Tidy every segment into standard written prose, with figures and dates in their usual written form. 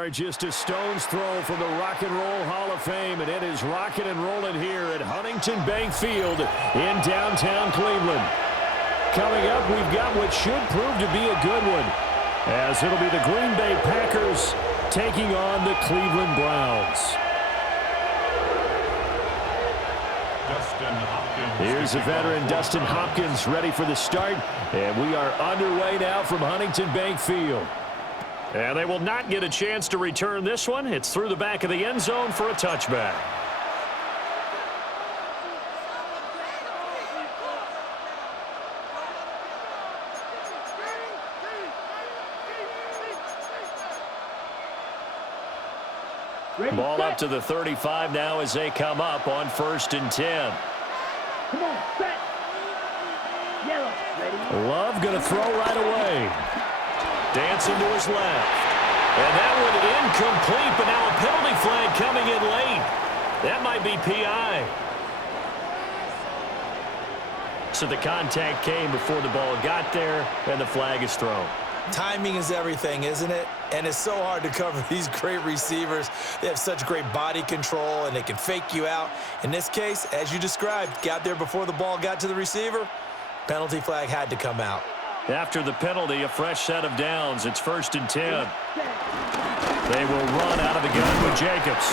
are just a stone's throw from the Rock and Roll Hall of Fame, and it is rocking and rolling here at Huntington Bank Field in downtown Cleveland. Coming up, we've got what should prove to be a good one, as it'll be the Green Bay Packers taking on the Cleveland Browns. Here's the veteran Dustin Hopkins ready for the start, and we are underway now from Huntington Bank Field. And they will not get a chance to return this one. It's through the back of the end zone for a touchback. Ball up to the 35 now as they come up on 1st and 10. Come on, set. Yellow, ready. Love going to throw right away. Dancing to his left. And that one incomplete, but now a penalty flag coming in late. That might be PI. So the contact came before the ball got there, and the flag is thrown. Timing is everything, isn't it? And it's so hard to cover these great receivers. They have such great body control, and they can fake you out. In this case, as you described, got there before the ball got to the receiver. Penalty flag had to come out. After the penalty, a fresh set of downs. It's 1st and 10. They will run out of the gun with Jacobs.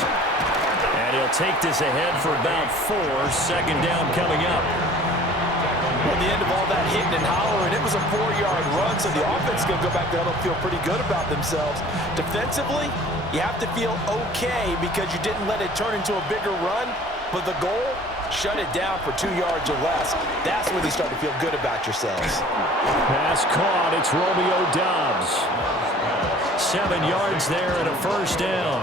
And he'll take this ahead for about 4. 2nd down coming up. At the end of all that hitting and hollering, it was a 4-yard run, so the offense is going to go back there and feel pretty good about themselves. Defensively, you have to feel okay because you didn't let it turn into a bigger run, but the goal, shut it down for 2 yards or less. That's when you start to feel good about yourselves. Pass caught. It's Romeo Doubs. 7 yards there and a 1st down.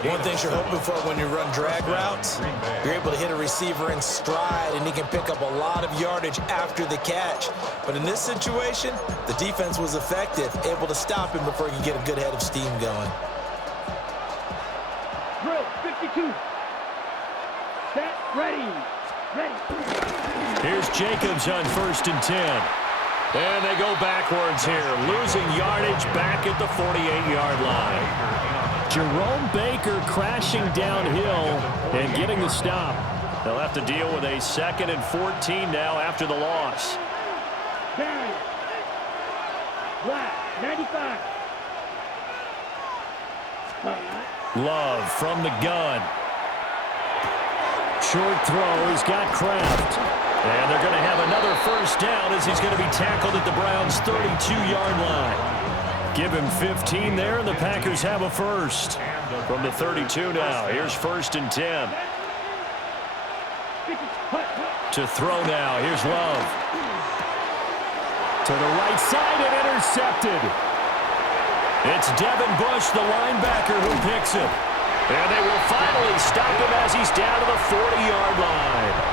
One thing you're hoping for when you run drag routes, you're able to hit a receiver in stride, and he can pick up a lot of yardage after the catch. But in this situation, the defense was effective, able to stop him before he could get a good head of steam going. Drill, 52. Set, ready. Ready. Here's Jacobs on 1st and 10. And they go backwards here, losing yardage back at the 48-yard line. Jerome Baker crashing downhill and getting the stop. They'll have to deal with a 2nd and 14 now after the loss. Down. Black, 95. Love from the gun. Short throw. He's got Kraft. And they're going to have another 1st down as he's going to be tackled at the Browns' 32-yard line. Give him 15 there, and the Packers have a 1st. From the 32 now, here's 1st and 10. To throw now, here's Love. To the right side and intercepted. It's Devin Bush, the linebacker, who picks him. And they will finally stop him as he's down to the 40-yard line.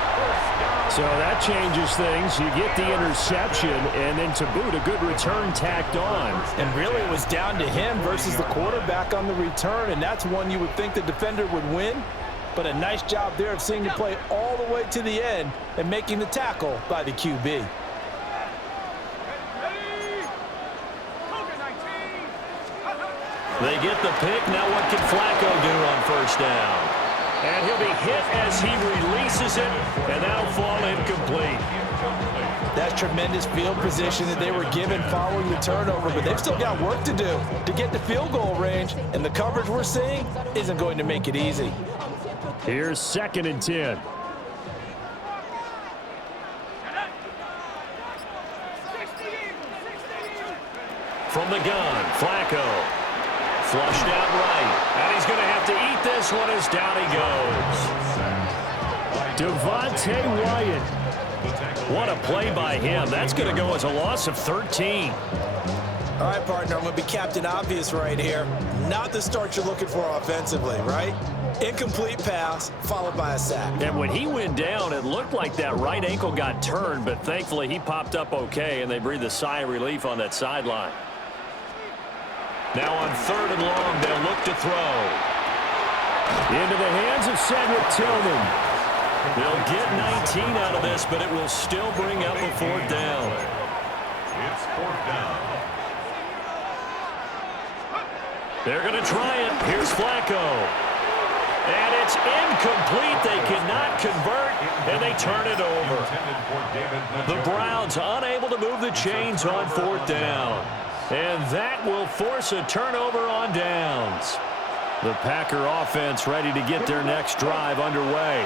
So that changes things. You get the interception, and then to boot, a good return tacked on. And really, it was down to him versus the quarterback on the return, and that's one you would think the defender would win. But a nice job there of seeing the play all the way to the end and making the tackle by the QB. They get the pick. Now what can Flacco do on 1st down? And he'll be hit as he releases it, and that'll fall incomplete. That's tremendous field position that they were given following the turnover, but they've still got work to do to get to field goal range, and the coverage we're seeing isn't going to make it easy. Here's 2nd and 10. From the gun, Flacco. Flushed out right, and he's going to have to eat this one as down he goes. Devontae Wyatt. What a play by him. That's going to go as a loss of 13. All right, partner, I'm going to be Captain Obvious right here. Not the start you're looking for offensively, right? Incomplete pass, followed by a sack. And when he went down, it looked like that right ankle got turned, but thankfully he popped up okay, and they breathed a sigh of relief on that sideline. Now on 3rd and long, they'll look to throw. Into the hands of Cedric Tillman. They'll get 19 out of this, but it will still bring up a 4th down. It's 4th down. They're going to try it. Here's Flacco. And it's incomplete. They cannot convert, and they turn it over. The Browns unable to move the chains on 4th down. And that will force a turnover on downs. The Packer offense ready to get their next drive underway.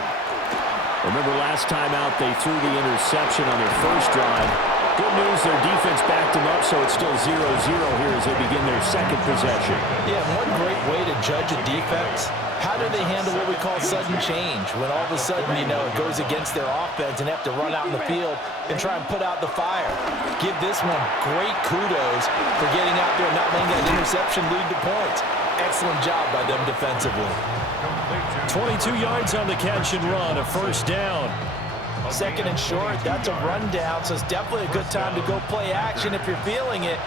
Remember last time out they threw the interception on their first drive. Good news, their defense backed them up, so it's still 0-0 here as they begin their second possession. Yeah, one great way to judge a defense, how do they handle what we call sudden change? When all of a sudden, you know, it goes against their offense and have to run out in the field and try and put out the fire. Give this one great kudos for getting out there and not letting that interception lead to points. Excellent job by them defensively. 22 yards on the catch and run, a first down. Second and short, that's a rundown, so it's definitely a good time to go play action if you're feeling it.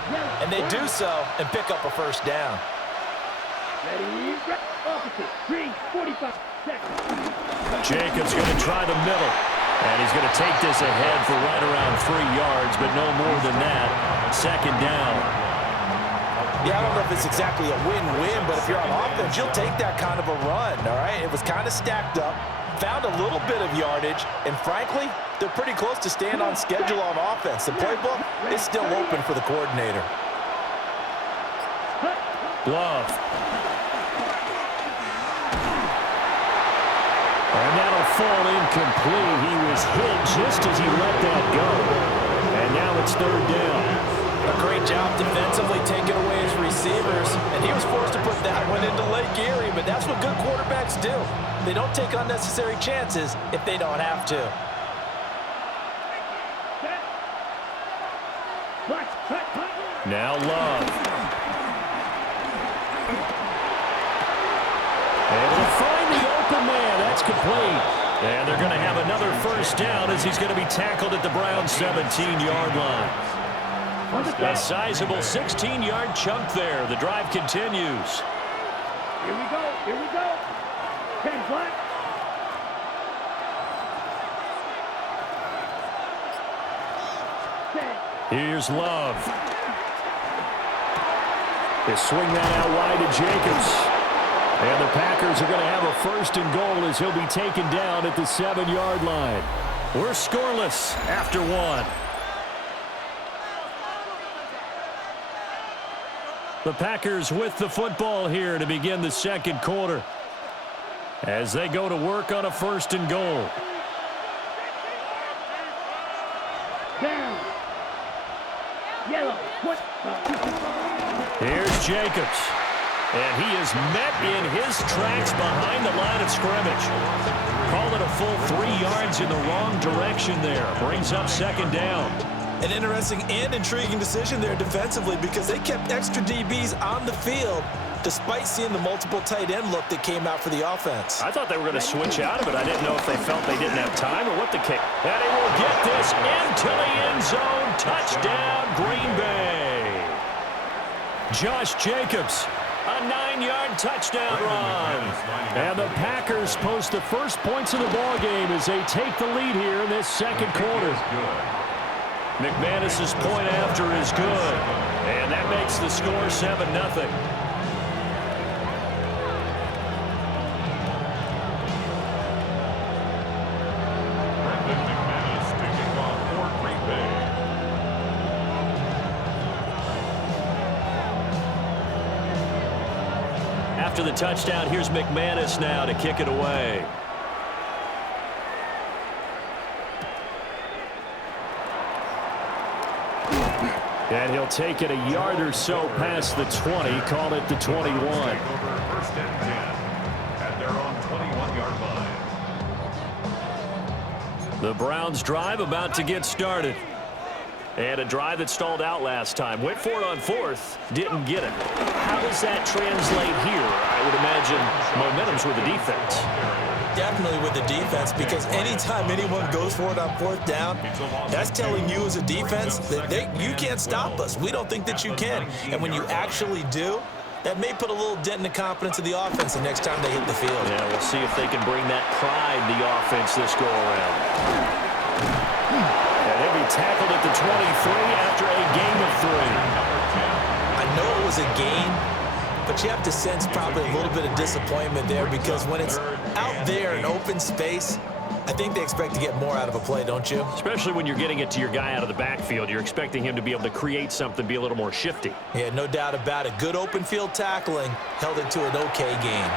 And they do so and pick up a first down. Ready, opposite, 3:45 seconds. Jacobs going to try the middle. And he's going to take this ahead for right around 3 yards, but no more than that. Second down. Yeah, I don't know if it's exactly a win-win, but if you're on offense, you'll take that kind of a run, all right? It was kind of stacked up, found a little bit of yardage, and frankly, they're pretty close to staying on schedule on offense. The playbook is still open for the coordinator. Love. And that'll fall incomplete. He was hit just as he let that go. And now it's third down. A great job defensively taking away his receivers, and he was forced to put that one into Lake Erie, but that's what good quarterbacks do. They don't take unnecessary chances if they don't have to. Now Love. Able to find the open man. That's complete. And they're going to have another first down as he's going to be tackled at the Browns' 17-yard line. A sizable 16-yard chunk there. The drive continues. Here we go. Here we go. 10 black. Here's Love. They swing that out wide to Jacobs. And the Packers are going to have a first and goal as he'll be taken down at the 7-yard line. We're scoreless after one. The Packers with the football here to begin the second quarter as they go to work on a first and goal. Down. Yellow. What? Here's Jacobs. And he is met in his tracks behind the line of scrimmage. Call it a full 3 yards in the wrong direction there. Brings up second down. An interesting and intriguing decision there defensively because they kept extra DBs on the field despite seeing the multiple tight end look that came out for the offense. I thought they were going to switch out of it. I didn't know if they felt they didn't have time or what the kick. And he will get this into the end zone. Touchdown, Green Bay. Josh Jacobs, a 9-yard touchdown run. And the Packers post the first points of the ballgame as they take the lead here in this second quarter. McManus's point after is good. And that makes the score 7-0. After the touchdown, here's McManus now to kick it away. And he'll take it a yard or so past the 20, call it the 21. First and 10 at their own 21-yard line. The Browns drive about to get started. And a drive that stalled out last time. Went for it on fourth, didn't get it. How does that translate here? I would imagine momentum's with the defense. Definitely with the defense, because anytime anyone goes for it on fourth down, that's telling you as a defense that you can't stop us. We don't think that you can. And when you actually do, that may put a little dent in the confidence of the offense the next time they hit the field. Yeah, we'll see if they can bring that pride in the offense this go-around. And he'll be tackled at the 23 after a gain of 3. I know it was a gain, but you have to sense probably a little bit of disappointment there because when it's out there in open space, I think they expect to get more out of a play, don't you? Especially when you're getting it to your guy out of the backfield. You're expecting him to be able to create something, be a little more shifty. Yeah, no doubt about it. Good open field tackling held it to an okay game.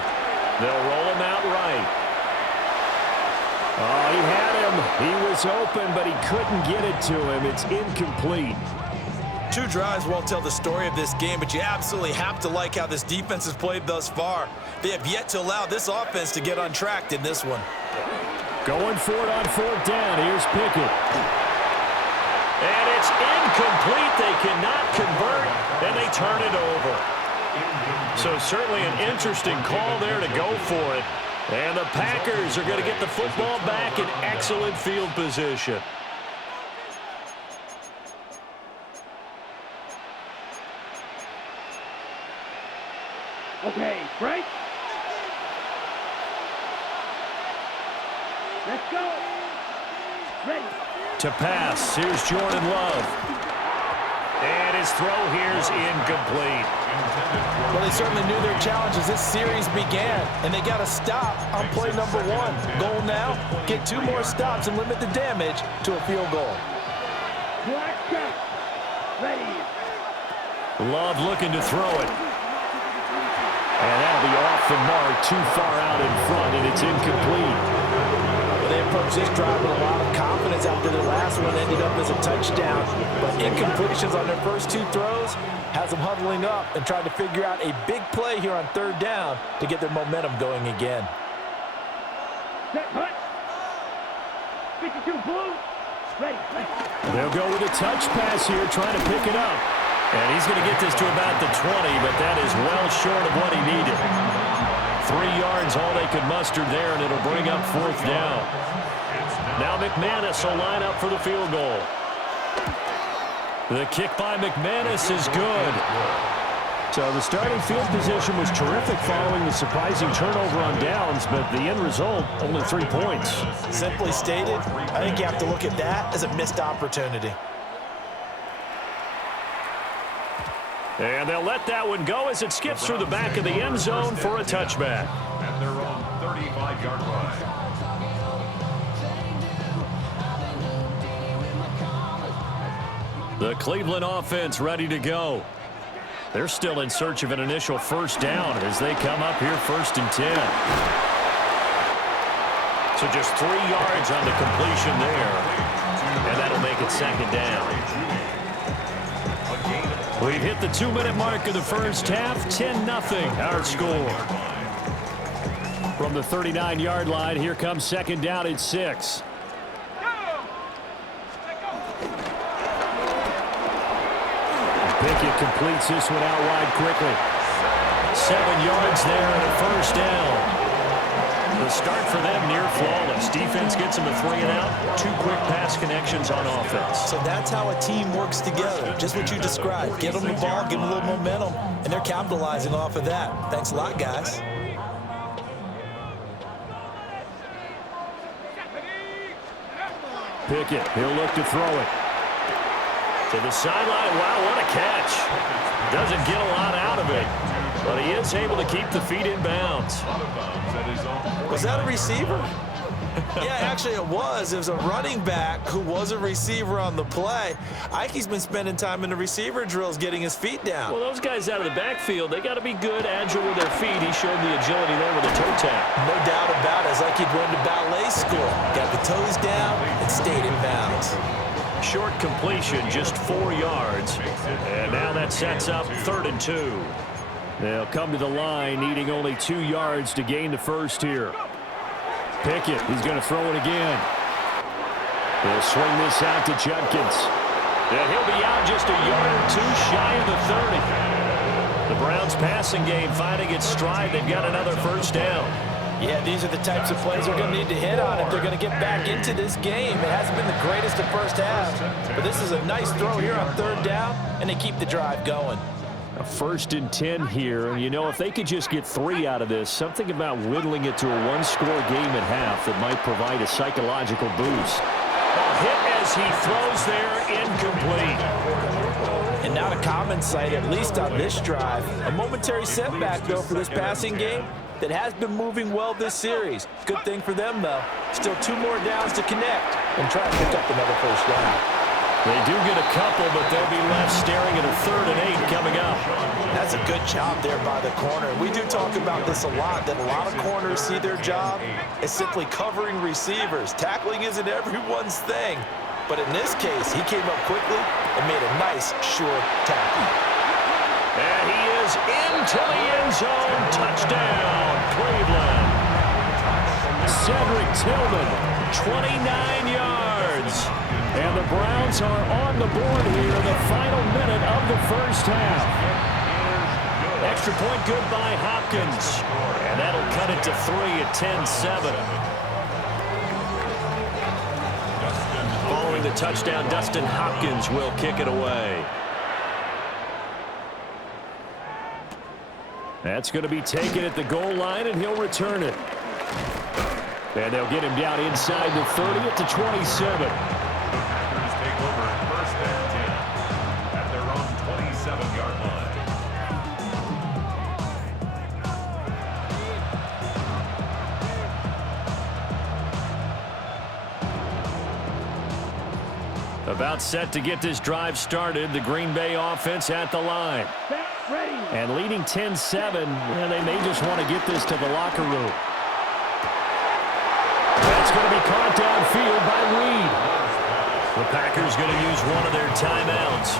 They'll roll him out right. Oh, he had him. He was open, but he couldn't get it to him. It's incomplete. 2 drives won't tell the story of this game, but you absolutely have to like how this defense has played thus far. They have yet to allow this offense to get untracked in this one. Going for it on 4th down. Here's Pickett. And it's incomplete. They cannot convert, and they turn it over. So certainly an interesting call there to go for it. And the Packers are going to get the football back in excellent field position. Okay, break. Let's go. Ready. To pass, here's Jordan Love. And his throw here's incomplete. Well, they certainly knew their challenge as this series began, and they got to stop on play number 1. Goal now, get 2 more stops and limit the damage to a field goal. Black shot. Ready. Love looking to throw it. And that'll be off the mark, too far out in front, and it's incomplete. They approached this drive with a lot of confidence after their last one ended up as a touchdown. But incompletions on their first 2 throws has them huddling up and trying to figure out a big play here on 3rd down to get their momentum going again. Set hut. 52 blue. Ready. They'll go with a touch pass here, trying to pick it up. And he's going to get this to about the 20, but that is well short of what he needed. 3 yards, all they could muster there, and it'll bring up 4th down. Now McManus will line up for the field goal. The kick by McManus is good. So the starting field position was terrific following the surprising turnover on downs, but the end result, only 3 points. Simply stated, I think you have to look at that as a missed opportunity. And they'll let that one go as it skips through the back of the end zone for a touchback. And they're on 35-yard line. The Cleveland offense ready to go. They're still in search of an initial 1st down as they come up here 1st and 10. So just 3 yards on the completion there. And that'll make it 2nd down. We've hit the 2-minute mark of the first half. 10-0 our score. From the 39-yard line, here comes 2nd down at 6. Pickett completes this one out wide quickly. 7 yards there and a 1st down. The start for them near flawless. Defense gets them a 3-and-out. 2 quick pass connections on offense. So that's how a team works together. Just what you described. Get them the ball, give them a little momentum, and they're capitalizing off of that. Thanks a lot, guys. Pickett, he'll look to throw it. To the sideline. Wow, what a catch. Doesn't get a lot out of it, but he is able to keep the feet in bounds. Was that a receiver? Yeah, actually it was. It was a running back who was a receiver on the play. Ikey's been spending time in the receiver drills getting his feet down. Well, those guys out of the backfield, they got to be good, agile with their feet. He showed the agility there with a toe tap. No doubt about it. It's like he'd went to ballet school. Got the toes down and stayed in bounds. Short completion, just 4 yards. And now that sets up 3rd and 2. They'll come to the line, needing only 2 yards to gain the first here. Pickett, he's going to throw it again. He'll swing this out to Judkins. And he'll be out just a yard or 2 shy of the 30. The Browns passing game finding its stride. They've got another 1st down. Yeah, these are the types of plays they're going to need to hit on if they're going to get back into this game. It hasn't been the greatest of first half, but this is a nice throw here on 3rd down, and they keep the drive going. A 1st and 10 here, and you know, if they could just get 3 out of this, something about whittling it to a 1-score game at half that might provide a psychological boost. A hit as he throws there, incomplete. And now to comment in sight, at least on this drive. A momentary setback, though, for this passing game that has been moving well this series. Good thing for them, though. Still 2 more downs to connect and try to pick up another first down. They do get a couple, but they'll be left staring at a 3rd and 8 coming up. That's a good job there by the corner. We do talk about this a lot, that a lot of corners see their job as simply covering receivers. Tackling isn't everyone's thing. But in this case, he came up quickly and made a nice, sure tackle. And he is into the end zone. Touchdown, Cleveland. Cedric Tillman, 29 yards. And the Browns are on the board here in the final minute of the first half. Extra point good by Hopkins. And that'll cut it to 3 at 10-7. Following the touchdown, Dustin Hopkins will kick it away. That's going to be taken at the goal line, and he'll return it. And they'll get him down inside the 30 at the 27. Take over 1st and 10 at their own 27-yard line. About set to get this drive started, the Green Bay offense at the line. And leading 10-7, and they may just want to get this to the locker room. That's going to be caught downfield by Reed. The Packers going to use one of their timeouts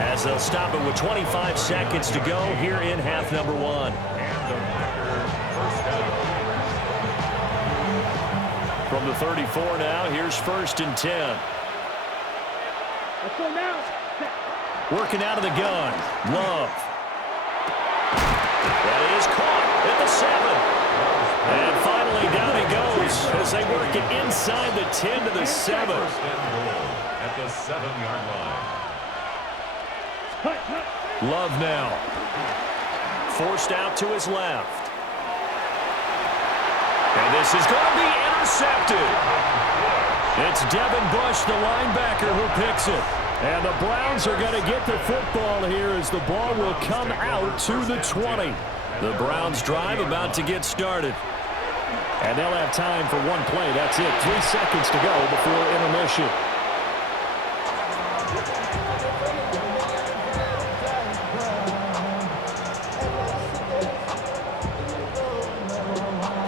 as they'll stop it with 25 seconds to go here in half number 1. From the 34 now, here's 1st and 10. Let's go now. Working out of the gun, Love. That is caught at the 7. And finally down he goes as they work it inside the 10 to the 7. At the 7-yard line. Love now. Forced out to his left. And this is going to be intercepted. It's Devin Bush, the linebacker, who picks it. And the Browns are going to get the football here as the ball will come out to the 20. The Browns drive about to get started. And they'll have time for one play. That's it. 3 seconds to go before intermission.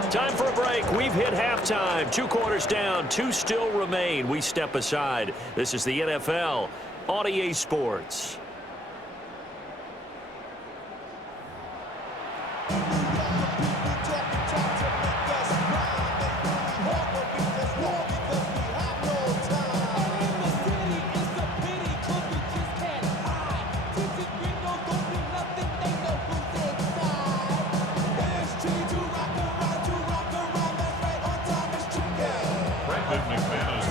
Time for a break. We've hit halftime. 2 quarters down. 2 still remain. We step aside. This is the NFL on EA Sports.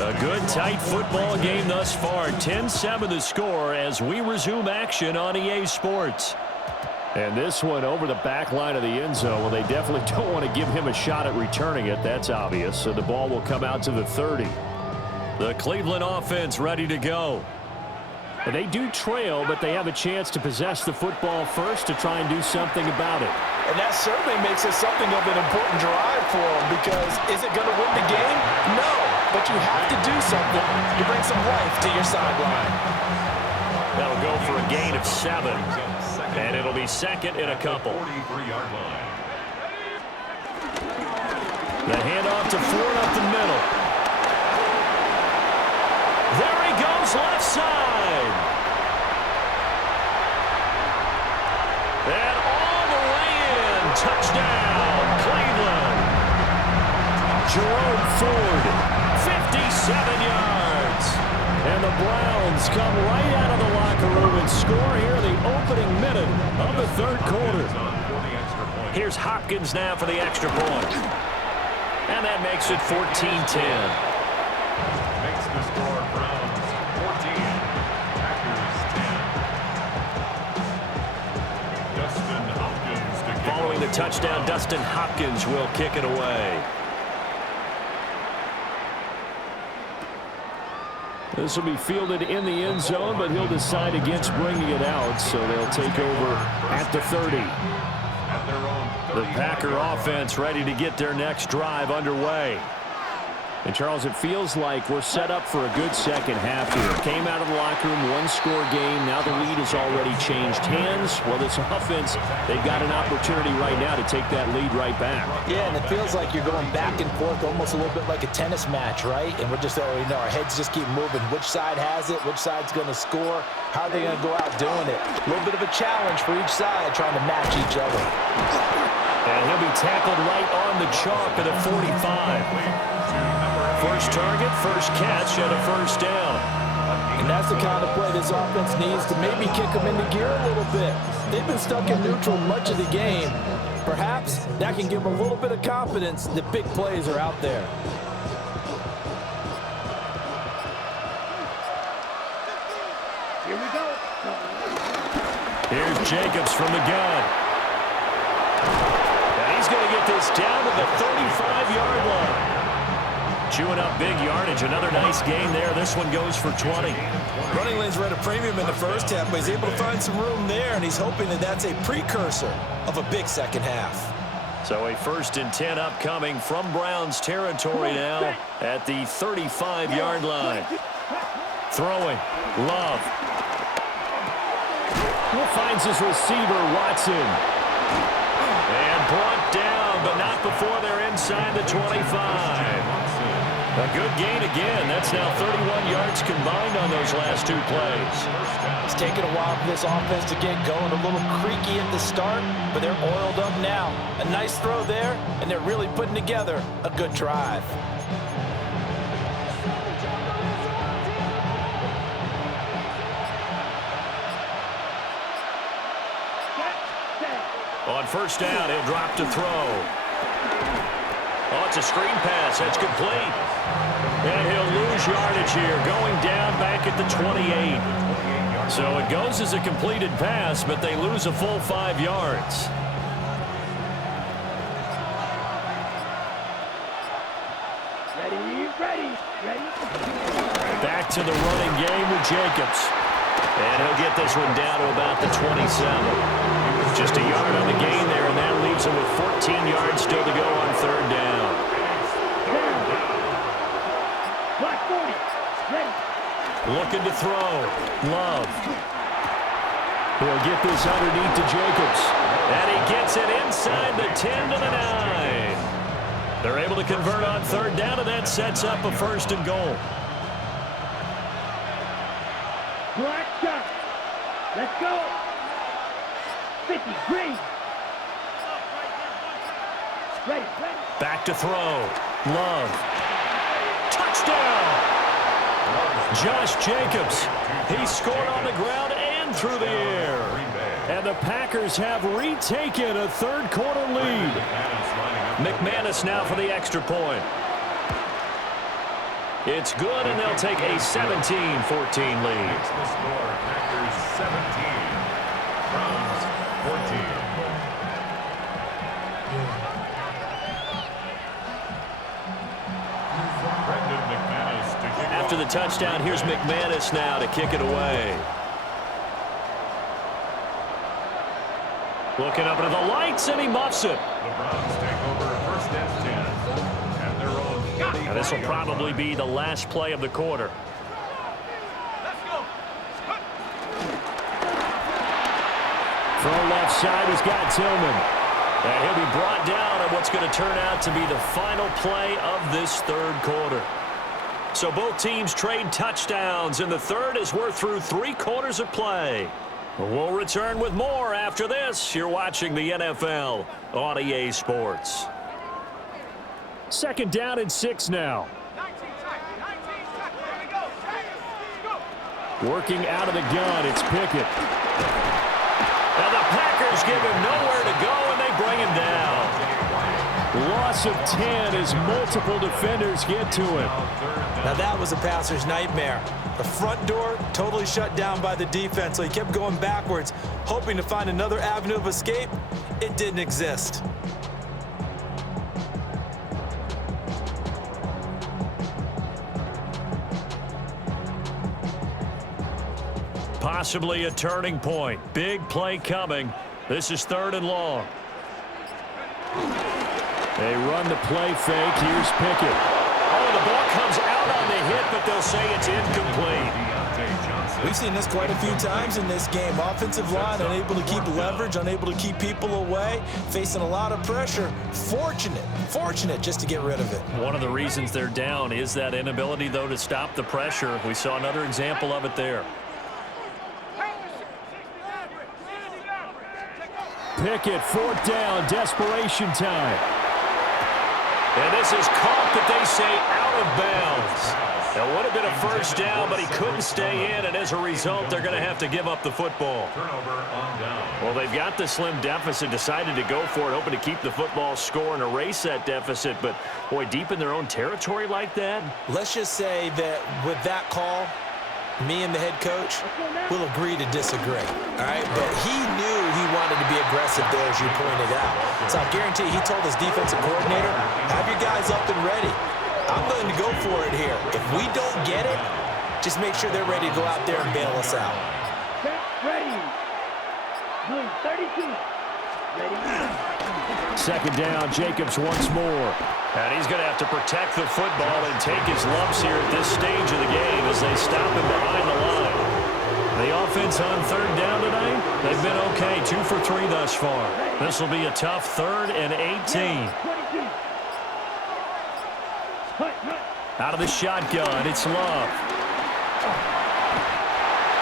A good, tight football game thus far. 10-7 the score as we resume action on EA Sports. And this one over the back line of the end zone. Well, they definitely don't want to give him a shot at returning it. That's obvious. So the ball will come out to the 30. The Cleveland offense ready to go. And they do trail, but they have a chance to possess the football first to try and do something about it. And that certainly makes it something of an important drive for them, because is it going to win the game? No, but you have to do something to bring some life to your sideline. That'll go for a gain of 7, and it'll be 2nd and a couple. 43-yard line. The handoff to Ford up the middle. There he goes, left side. And all the way in. Touchdown, Cleveland. Jerome Ford, 57 yards. And the Browns come right out of the locker room and score here in the opening minute of the 3rd quarter. Here's Hopkins now for the extra point. And that makes it 14-10. Makes the score Browns 14, Packers 10. Dustin Hopkins to kick. Following the touchdown, Dustin Hopkins will kick it away. This will be fielded in the end zone, but he'll decide against bringing it out, so they'll take over at the 30. The Packer offense ready to get their next drive underway. And, Charles, it feels like we're set up for a good second half here. Came out of the locker room, one-score game. Now the lead has already changed hands. Well, this offense, they've got an opportunity right now to take that lead right back. Yeah, and it feels like you're going back and forth almost a little bit like a tennis match, right? And we're just already know our heads just keep moving. Which side has it? Which side's going to score? How are they going to go out doing it? A little bit of a challenge for each side trying to match each other. And he'll be tackled right on the chalk at a 45. First target, first catch, and a first down. And that's the kind of play this offense needs to maybe kick them into gear a little bit. They've been stuck in neutral much of the game. Perhaps that can give them a little bit of confidence that big plays are out there. Here we go. Here's Jacobs from the gun. And he's going to get this down to the 35-yard line. Chewing up big yardage. Another nice gain there. This one goes for 20. Running lanes were at a premium in the first half, but he's able to find some room there, and he's hoping that that's a precursor of a big second half. So a 1st and 10 upcoming from Browns territory now at the 35-yard line. Throwing. Love. Finds his receiver, Watson. And brought down, but not before they're inside the 25. A good gain again. That's now 31 yards combined on those last two plays. It's taken a while for this offense to get going. A little creaky at the start, but they're oiled up now. A nice throw there, and they're really putting together a good drive. On first down, he'll drop to throw. Oh, it's a screen pass. That's complete. And he'll lose yardage here, going down back at the 28. So it goes as a completed pass, but they lose a full 5 yards. Ready. Back to the running game with Jacobs. And he'll get this one down to about the 27. Just a yard on the gain there, and that leaves him with 14 yards still to go on third down. Black 40. Ready. Looking to throw. Love. He'll get this underneath to Jacobs. And he gets it inside the 10 to the 9. They're able to convert on third down, and that sets up a 1st and goal. Black shot. Let's go. 50. Green. Ready. Back to throw. Love. Touchdown! Josh Jacobs. He scored on the ground and through the air. And the Packers have retaken a third-quarter lead. McManus now for the extra point. It's good, and they'll take a 17-14 lead. The score, Packers 17, Browns 14. After the touchdown, here's McManus now to kick it away. Looking up into the lights, and he muffs it. The Browns take over 1st and 10 at their own 30. And this will probably be the last play of the quarter. From left side, he's got Tillman. And he'll be brought down on what's going to turn out to be the final play of this third quarter. So both teams trade touchdowns in the third as we're through 3 quarters of play. We'll return with more after this. You're watching the NFL on EA Sports. 2nd down and 6 now. Working out of the gun, it's Pickett. Now the Packers give him nowhere to go, and they bring him down. Loss of 10 as multiple defenders get to him. Now that was a passer's nightmare. The front door totally shut down by the defense, so he kept going backwards, hoping to find another avenue of escape. It didn't exist. Possibly a turning point. Big play coming. This is 3rd and long. They run the play fake. Here's Pickett. Oh, the ball comes out on the hit, but they'll say it's incomplete. We've seen this quite a few times in this game. Offensive line unable to keep leverage, unable to keep people away, facing a lot of pressure. Fortunate just to get rid of it. One of the reasons they're down is that inability, though, to stop the pressure. We saw another example of it there. Pickett, 4th down, desperation time. And this is caught, but they say out of bounds. It would have been a 1st down, but he couldn't stay in, and as a result, they're going to have to give up the football. Turnover on down. Well, they've got the slim deficit, decided to go for it, hoping to keep the football score and erase that deficit, but, boy, deep in their own territory like that? Let's just say that with that call, me and the head coach will agree to disagree, all right? But he knew he wanted to be aggressive there, as you pointed out. So I guarantee he told his defensive coordinator, have your guys up and ready. I'm going to go for it here. If we don't get it, just make sure they're ready to go out there and bail us out. Ready. Blue 32. Ready. 2nd down, Jacobs once more. And he's going to have to protect the football and take his lumps here at this stage of the game as they stop him behind the line. The offense on 3rd down tonight, they've been okay, 2 for 3 thus far. This will be a tough 3rd and 18. Out of the shotgun, it's Love.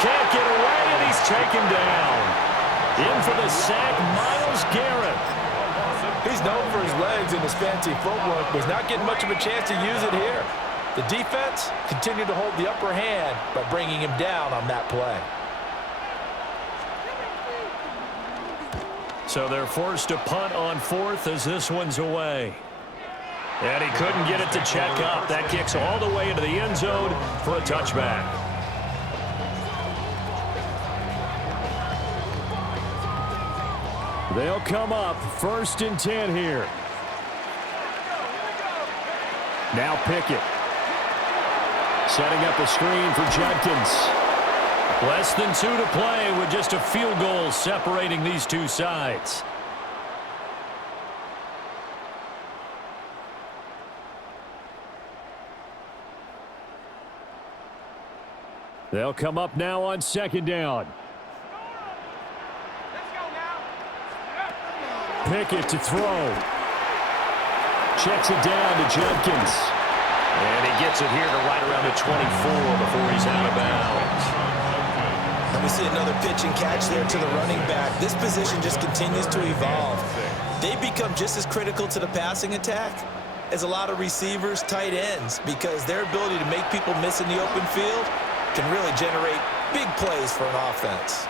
Can't get away, and he's taken down. In for the sack, Myles Garrett. He's known for his legs and his fancy footwork, but he's not getting much of a chance to use it here. The defense continued to hold the upper hand by bringing him down on that play. So they're forced to punt on 4th as this one's away. And he couldn't get it to check up. That kicks all the way into the end zone for a touchback. They'll come up 1st and 10 here. Now Pickett. Setting up a screen for Judkins. Less than 2 to play with just a field goal separating these two sides. They'll come up now on 2nd down. Pickett to throw. Checks it down to Judkins. And he gets it here to right around the 24 before he's out of bounds. And we see another pitch and catch there to the running back. This position just continues to evolve. They become just as critical to the passing attack as a lot of receivers, tight ends, because their ability to make people miss in the open field can really generate big plays for an offense.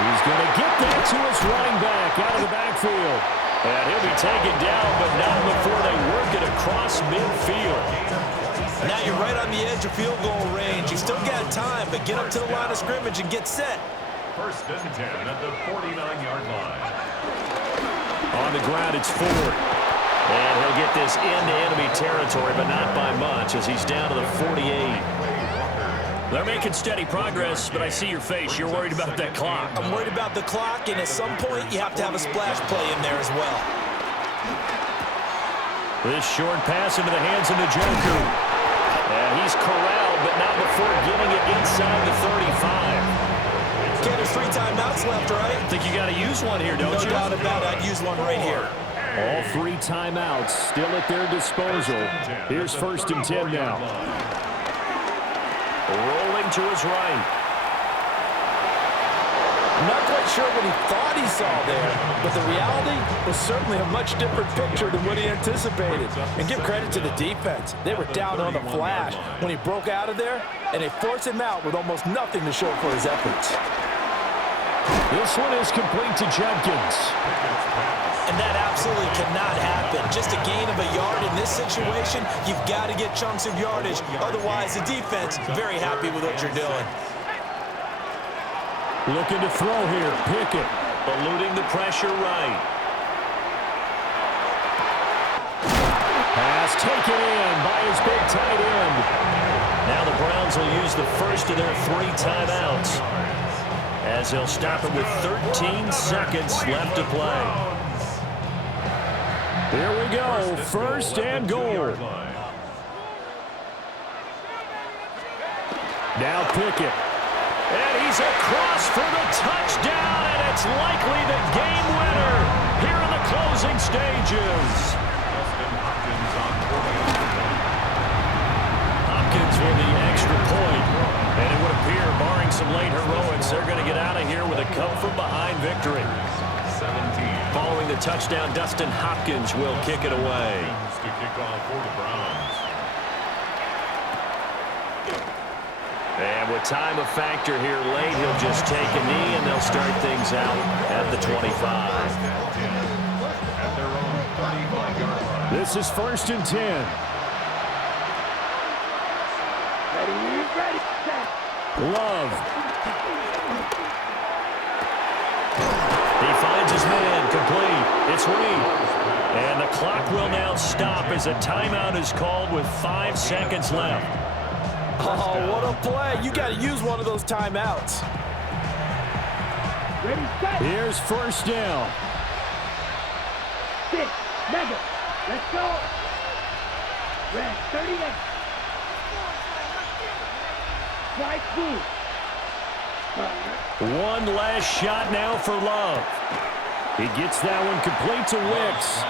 He's going to get that to his running back out of the backfield. And he'll be taken down, but not before they work it across midfield. Now you're right on the edge of field goal range. You still got time, but get up to the line of scrimmage and get set. 1st and 10 at the 49-yard line. On the ground, it's Ford. And he'll get this into enemy territory, but not by much as he's down to the 48. They're making steady progress, but I see your face. You're worried about that clock. I'm worried about the clock, and at some point, you have to have a splash play in there as well. This short pass into the hands of the Njoku. And he's corralled, but not before getting it inside the 35. Okay, there's 3 timeouts left, right? I think you got to use one here, don't you? No doubt about it. I'd use one right here. All 3 timeouts still at their disposal. Here's 1st and 10 now. Rolling to his right. I'm not quite sure what he thought he saw there, but the reality was certainly a much different picture than what he anticipated. And give credit to the defense. They were down on the flash when he broke out of there, and they forced him out with almost nothing to show for his efforts. This one is complete to Judkins. And that absolutely cannot happen. Just a gain of a yard in this situation, you've got to get chunks of yardage. Otherwise, the defense, very happy with what you're doing. Looking to throw here. Pickett eluding the pressure right. Pass taken in by his big tight end. Now the Browns will use the first of their 3 timeouts, as they'll stop it with 13 seconds left to play. Here we go, first and goal. Now Pickett. And he's across for the touchdown, and it's likely the game winner here in the closing stages. Hopkins with the extra point, and it would appear, barring some late heroics, they're going to get out of here with a come-from-behind victory. 17. Following the touchdown, Dustin Hopkins will kick it away. To kick off for the Browns. And with time a factor here late, he'll just take a knee, and they'll start things out at the 25. At their own 35-yard line. This is first and 10. Ready, set. Love. He finds his man, complete. It's Reed. And the clock will now stop as a timeout is called with 5 seconds left. Oh, what a play. You got to use one of those timeouts. Ready, set. Here's first down. 6, mega. Let's go. Red, 38. Right move. One last shot now for Love. He gets that one complete to Wicks.